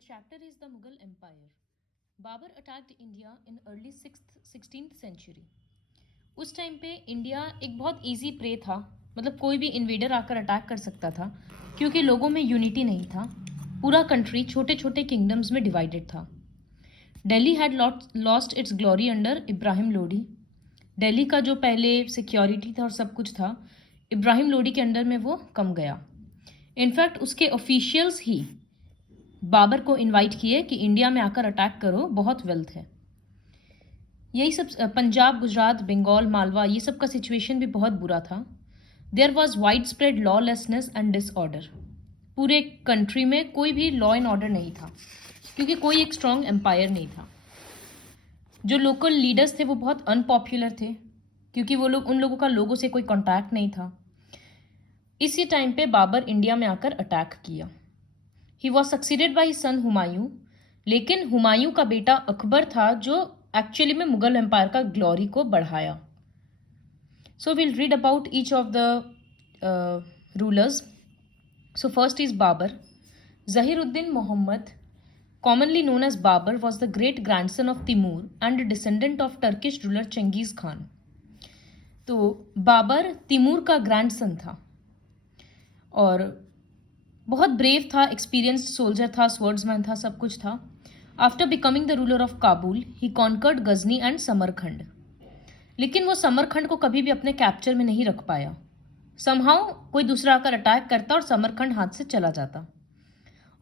chapter is the Mughal Empire. Babur attacked India in early 16th century. उस time पे India एक बहुत easy pray था, मतलब कोई भी इन्वेडर आकर अटैक कर सकता था क्योंकि लोगों में यूनिटी नहीं था। पूरा कंट्री छोटे छोटे किंगडम्स में डिवाइडेड था। Delhi had lost its glory under Ibrahim Lodi. Delhi का जो पहले सिक्योरिटी था और सब कुछ था, इब्राहिम लोडी के अंडर में वो कम गया। इनफैक्ट उसके ऑफिशियल्स ही बाबर को इनवाइट किए कि इंडिया में आकर अटैक करो, बहुत वेल्थ है। यही सब पंजाब, गुजरात, बंगाल, मालवा, ये सब का सिचुएशन भी बहुत बुरा था। There was wide spread lawlessness and disorder. पूरे कंट्री में कोई भी लॉ एंड ऑर्डर नहीं था क्योंकि कोई एक स्ट्रॉन्ग एम्पायर नहीं था। जो लोकल लीडर्स थे वो बहुत अनपॉपुलर थे क्योंकि वो लोग, उन लोगों का लोगों से कोई कॉन्टैक्ट नहीं था। इसी टाइम पे बाबर इंडिया में आकर अटैक किया। He was succeeded by son Humayun, लेकिन हुमायूं का बेटा अकबर था जो एक्चुअली में मुगल एम्पायर का ग्लोरी को बढ़ाया। So will read about each of the rulers. So first is Babur. Zahiruddin Muhammad, commonly known as Babur, was the great grandson of Timur and a descendant of Turkish ruler Chengiz Khan. तो Babar Timur का grandson था और बहुत brave था, experienced soldier था, स्वर्ड्समैन था, सब कुछ था। After becoming the ruler of Kabul he conquered Ghazni and Samarkand, लेकिन वो समरखंड को कभी भी अपने कैप्चर में नहीं रख पाया। समहाउ कोई दूसरा आकर अटैक करता और समरखंड हाथ से चला जाता।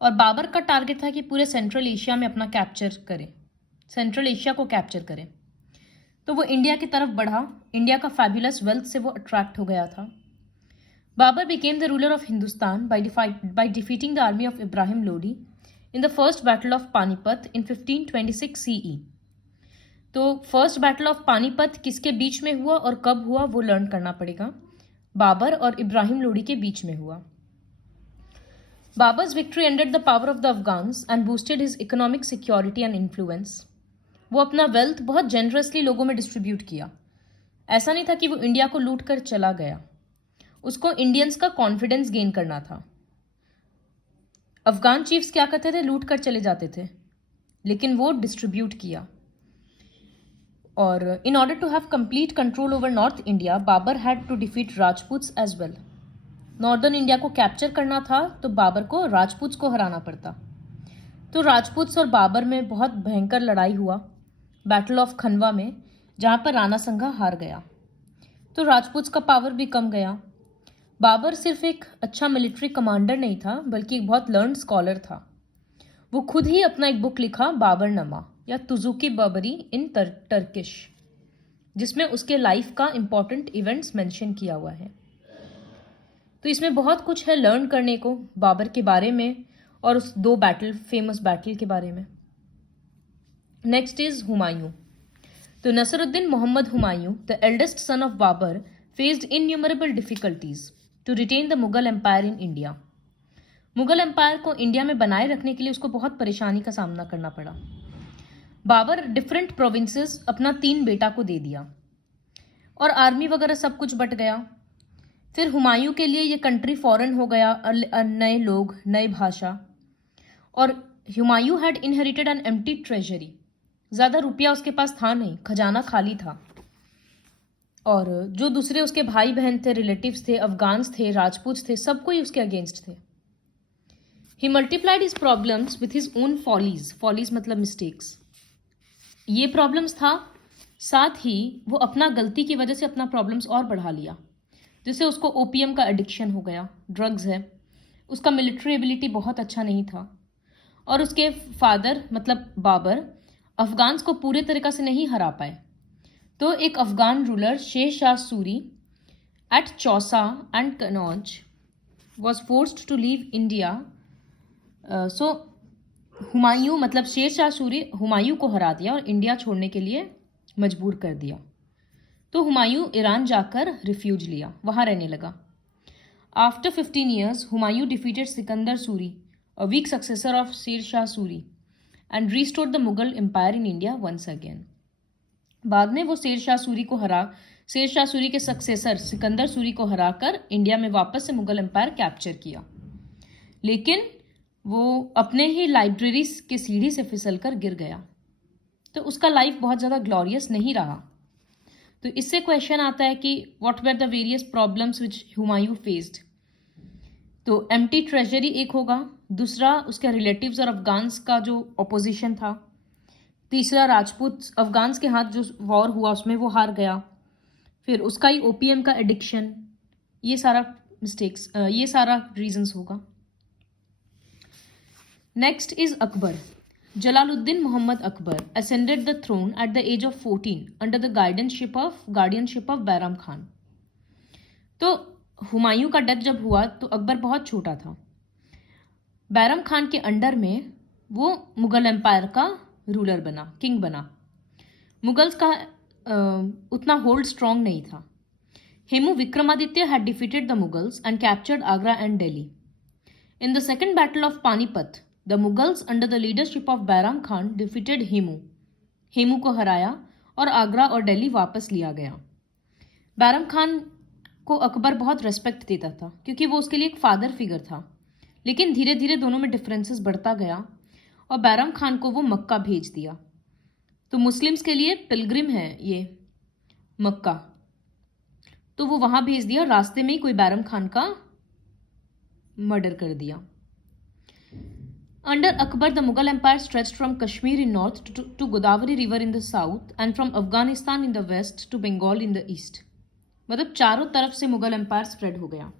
और बाबर का टारगेट था कि पूरे सेंट्रल एशिया में अपना कैप्चर करे, सेंट्रल एशिया को कैप्चर करे। तो वो इंडिया की तरफ बढ़ा। इंडिया का फैबुलस वेल्थ से वो अट्रैक्ट हो गया था। Babur became the ruler of Hindustan by defeating the army of Ibrahim Lodi in the first battle of Panipat in 1526 CE. तो फर्स्ट बैटल ऑफ पानीपत किसके बीच में हुआ और कब हुआ वो लर्न करना पड़ेगा। बाबर और इब्राहिम लोडी के बीच में हुआ। Babur's victory ended the power of the Afghans and boosted his economic security and influence. वो अपना वेल्थ बहुत जेनरसली लोगों में डिस्ट्रीब्यूट किया। ऐसा नहीं था कि वो इंडिया को लूट कर चला गया, उसको इंडियंस का कॉन्फिडेंस गेन करना था। अफगान चीफ्स क्या करते थे, लूट कर चले जाते थे, लेकिन वो डिस्ट्रीब्यूट किया। और in order to have complete control over north India, Babur had to defeat Rajputs as well. Northern India को कैप्चर करना था तो बाबर को राजपूत्स को हराना पड़ता। तो राजपूत्स और बाबर में बहुत भयंकर लड़ाई हुआ बैटल ऑफ खनवा में, जहां पर राणा संघा हार गया। तो राजपूत्स का पावर भी कम गया। बाबर सिर्फ एक अच्छा मिलिट्री कमांडर नहीं था बल्कि एक बहुत लर्न स्कॉलर था। वो खुद ही अपना एक बुक लिखा, बाबरनामा या तुजुकी बाबरी इन टर्किश, जिसमें उसके लाइफ का इंपॉर्टेंट इवेंट्स मेंशन किया हुआ है। तो इसमें बहुत कुछ है लर्न करने को बाबर के बारे में और उस दो फेमस बैटल के बारे में। Next is Humayun. तो Nasiruddin Muhammad Humayun, the eldest son of Babur, faced innumerable difficulties to retain the Mughal Empire in India. Mughal empire को इंडिया में बनाए रखने के लिए उसको बहुत परेशानी का सामना करना पड़ा। बाबर डिफरेंट प्रोविंसेस अपना 3 बेटा को दे दिया और आर्मी वगैरह सब कुछ बट गया। फिर हुमायूं के लिए ये कंट्री फॉरेन हो गया, नए लोग, नई भाषा। और Humayun had inherited an empty treasury. ज़्यादा रुपया उसके पास था नहीं, खजाना खाली था। और जो दूसरे उसके भाई बहन थे, रिलेटिव्स थे, अफगान्स थे, राजपूत थे, सब कोई उसके अगेंस्ट थे। He multiplied his problems with his own follies. Follies मतलब मिस्टेक्स। ये प्रॉब्लम्स था, साथ ही वो अपना गलती की वजह से अपना प्रॉब्लम्स और बढ़ा लिया। जिससे उसको ओपीएम का एडिक्शन हो गया, ड्रग्स है। उसका मिलिट्री एबिलिटी बहुत अच्छा नहीं था और उसके फादर मतलब बाबर अफगान्स को पूरे तरीक़ा से नहीं हरा पाए। तो एक Afghan ruler Sher Shah Suri at Chausa and Kannauj was forced to leave India. So Humayun मतलब शेर शाह सूरी हुमायूं को हरा दिया और इंडिया छोड़ने के लिए मजबूर कर दिया। तो हुमायूं ईरान जाकर रिफ्यूज लिया, वहाँ रहने लगा। After 15 years Humayun defeated Sikandar Suri, a weak successor of Sher Shah Suri, and restored the Mughal empire in India once again. बाद में वो शेर शाह सूरी के सक्सेसर सिकंदर सूरी को हराकर इंडिया में वापस से मुगल एम्पायर कैप्चर किया। लेकिन वो अपने ही लाइब्रेरी के सीढ़ी से फिसलकर गिर गया। तो उसका लाइफ बहुत ज़्यादा ग्लोरियस नहीं रहा। तो इससे क्वेश्चन आता है कि what were the various problems which Humayun faced. तो एम्प्टी ट्रेजरी एक होगा, दूसरा उसके रिलेटिव्स और अफगान्स का जो अपोजिशन था, तीसरा राजपूत अफगान्स के हाथ जो वॉर हुआ उसमें वो हार गया, फिर उसका ही ओपीएम का एडिक्शन, ये सारा ये सारा रीजंस होगा। Next is Akbar. Jalaluddin Muhammad Akbar ascended the throne at the age of 14 under the guardianship of Bairam Khan. तो हुमायूं का डेथ जब हुआ तो अकबर बहुत छोटा था। बैराम खान के अंडर में वो मुगल एम्पायर का रूलर बना, किंग बना। मुगल्स का उतना होल्ड स्ट्रॉन्ग नहीं था। Hemu Vikramaditya had defeated the Mughals and captured Agra and Delhi. In the second battle of Panipat, the Mughals under the leadership of Bairam Khan defeated Hemu. Hemu को हराया और आगरा और दिल्ली वापस लिया गया। बैराम खान को अकबर बहुत रेस्पेक्ट देता था क्योंकि वो उसके लिए एक फादर फिगर था। लेकिन धीरे धीरे दोनों में डिफरेंसेस बढ़ता गया और बैराम खान को वो मक्का भेज दिया। तो मुस्लिम्स के लिए पिलग्रिम है ये मक्का, तो वो वहां भेज दिया। रास्ते में ही कोई बैराम खान का मर्डर कर दिया। Under Akbar the Mughal empire stretched from Kashmir in north to Godavari river in the south and from Afghanistan in the west to Bengal in the east. मतलब चारों तरफ से मुगल एम्पायर स्प्रेड हो गया।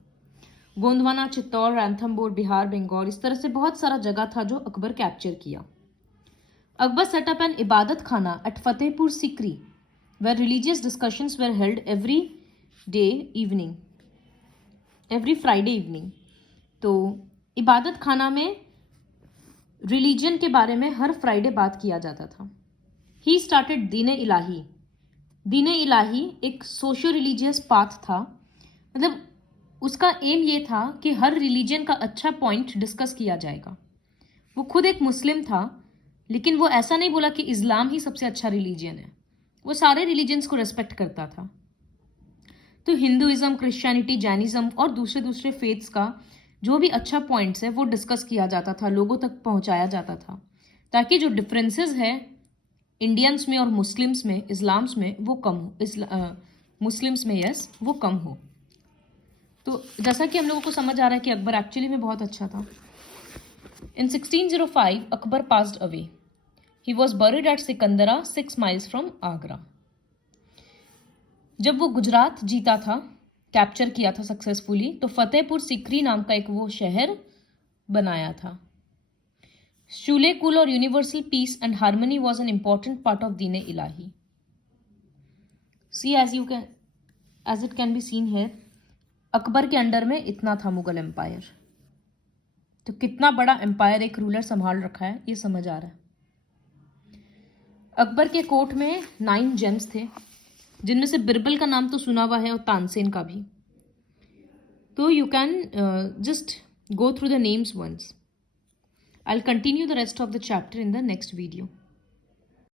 गोंदवाना, चित्तौड़, रैंथमबोर, बिहार, बंगाल, इस तरह से बहुत सारा जगह था जो अकबर कैप्चर किया। Akbar set up an Ibadat Khana at Fatehpur Sikri where religious discussions were held every Friday evening. तो इबादत खाना में रिलीजन के बारे में हर फ्राइडे बात किया जाता था। ही स्टार्टेड दीन इलाही। दीन इलाही एक सोशो रिलीजियस पाथ था। मतलब उसका एम ये था कि हर रिलीजन का अच्छा पॉइंट डिस्कस किया जाएगा। वो खुद एक मुस्लिम था, लेकिन वो ऐसा नहीं बोला कि इस्लाम ही सबसे अच्छा रिलीजन है। वो सारे रिलीजन्स को रेस्पेक्ट करता था। तो हिंदुइज्म, क्रिश्चियनिटी, जैनिज्म और दूसरे दूसरे फेथ्स का जो भी अच्छा पॉइंट्स है वो डिस्कस किया जाता था, लोगों तक पहुंचाया जाता था, ताकि जो डिफरेंसेस है इंडियंस में और मुस्लिम्स में, इस्लाम्स में, वो कम हो। मुस्लिम्स में वो कम हो। तो जैसा कि हम लोगों को समझ आ रहा है कि अकबर एक्चुअली में बहुत अच्छा था। In 1605 Akbar passed away. He was buried at Sikandra 6 miles from Agra. जब वो गुजरात जीता था, कैप्चर किया था सक्सेसफुली, तो फतेहपुर सिकरी नाम का एक वो शहर बनाया था। शूले कुल और universal peace and harmony was an important part of Din Ilahi. See as it can be seen here, Akbar के अंडर में इतना था मुगल एम्पायर। तो कितना बड़ा एम्पायर एक रूलर संभाल रखा है ये समझ आ रहा है। अकबर के कोर्ट में 9 जेम्स थे, जिनमें से बिरबल का नाम तो सुना हुआ है और तानसेन का भी। तो you can just go through the names once. I'll continue the rest of the chapter in the next video.